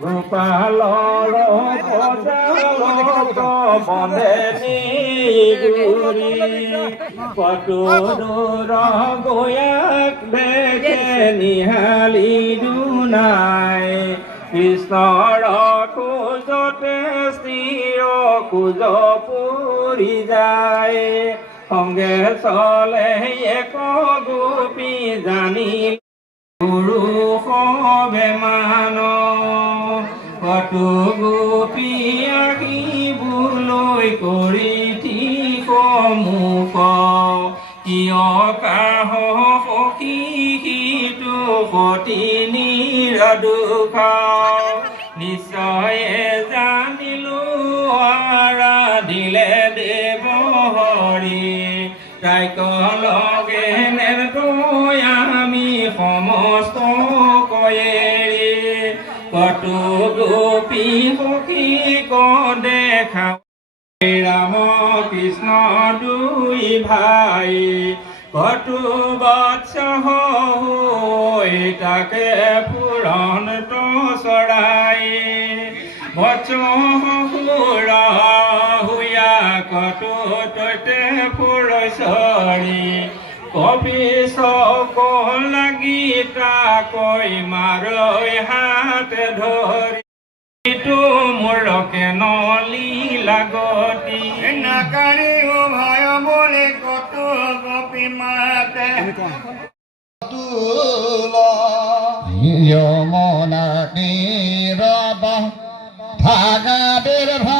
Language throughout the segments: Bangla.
গোপাল বন্ধে গুরি পটুর গোয়াক দেখে নিহালি দুনাই কৃষ্ণৰ খোজতে স্থিৰ খোজ পুৰি যায়। সংগে চলে এক গোপী জানি গুৰু সবে মান কটু গোপী আহিবলৈ কৰি ঠিক মুখ কিয় কাহ সখী সিটো সতি নিৰদুখ নিশ্চয় জানিলো আৰাধিলে দেৱ হৰি তাইক লগে নেকৈ আমি সমস্ত কয়েৰি কটু গোপী সখী ক দেখা ৰাম কৃষ্ণ দুই ভাই, কটু বৎস তাকে পুৰণ চৰাই বচৰা হুয়া কটু ততে ফুৰচৰি কবি চক লাগি তাকৈ মাৰৈ হাত ধৰি ইটো মোৰকে নলি লাগতি নাকাৰী উভয় বুলি কতো গোপী মাতে। যমুনা নীরব। ভাগাদের ভাবাঘি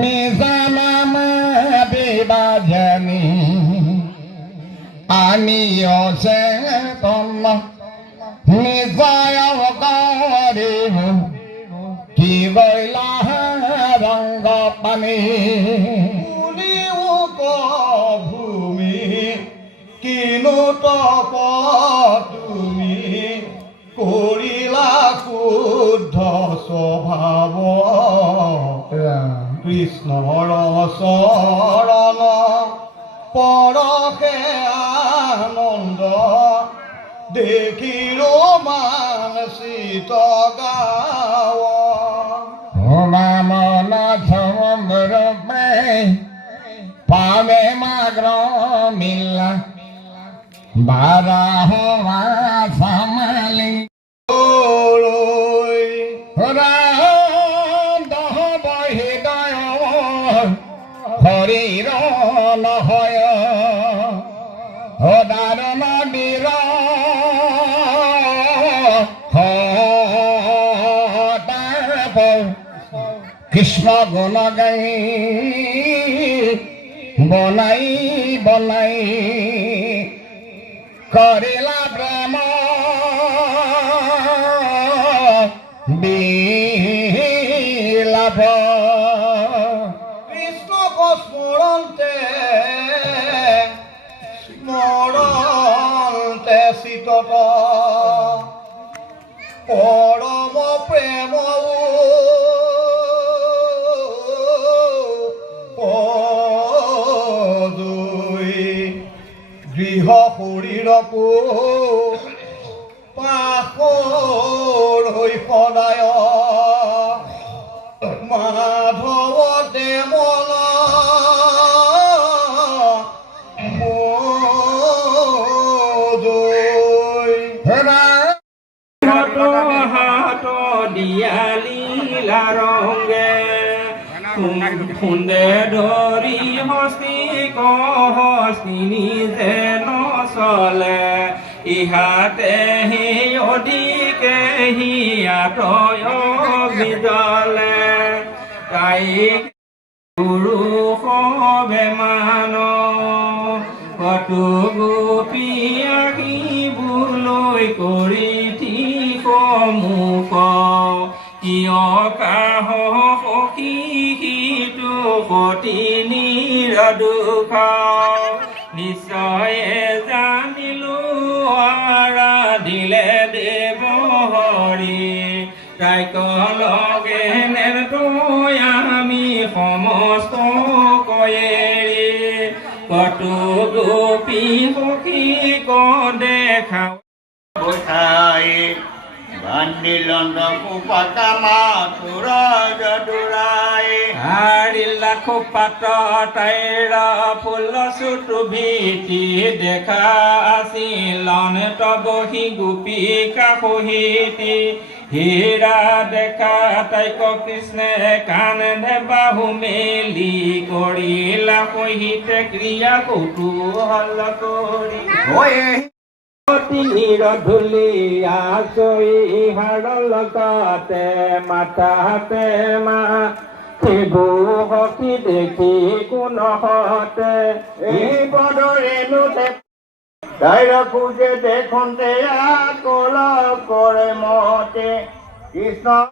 নিজানাম বিবাজনী আমি অচেতন নিজায় অকারিব কি বইলা রঙ্গ পানী। ভূমি কিনো তপ তুমি। কৰিলা শুদ্ধ স্বভাৱ কৃষ্ণৰ চৰণ পৰশে আনন্দ দেখিলো মানচিত গাৱ মামনা সমরূপে পাবে মাগ্র মিল্লা বারাহ সামালি হরির নহয় সদার নদীর কৃষ্ণ গুণ গাই বনাই বনাই কৰিলা প্ৰেম বিলাপ চিতত পরম প্রেম পদৈ গৃহ শৰীৰকো পাখৰ হৈ সদায় দিয়ালীলা রঙে ফুন্দে ধরি হসি কহসিনি যে নচলে। ইহাতে হি অধিকে হি আতয়ালে তাই গুৰু হবে মান? কটু গোপী আহি বুলই কৰি ঠিক মুখ কিয় কাহ সখী সিটো সতি নিৰদুখ নিশ্চয় জানিলো আৰাধিলে দেৱ হৰি তাইক লগে নেকৈ আমি সমস্ত কয়েৰি কটু গোপী সখী দেখা গোসাই কুপাতামা সুরজ দুৰাই হাৰিলাখ পাত তাইৰ ফুল চুটু ভীতি দেখা আছিল তবহি গোপিকা সহিতি হীৰা দেখা তাইক কৃষ্ণে কাণে বাহু মেলি কৰিলা সহিতে ক্ৰিয়া কৌতূহল কৰি তীৰ ধূলিয়া চৈ হাড় লগতে মাথাতে মা। শিবু হকি দেখি কোনহতে এই পদৰেনো তাইৰ খোজে দেখোঁতে আকল কৰে মতে। কৃষ্ণ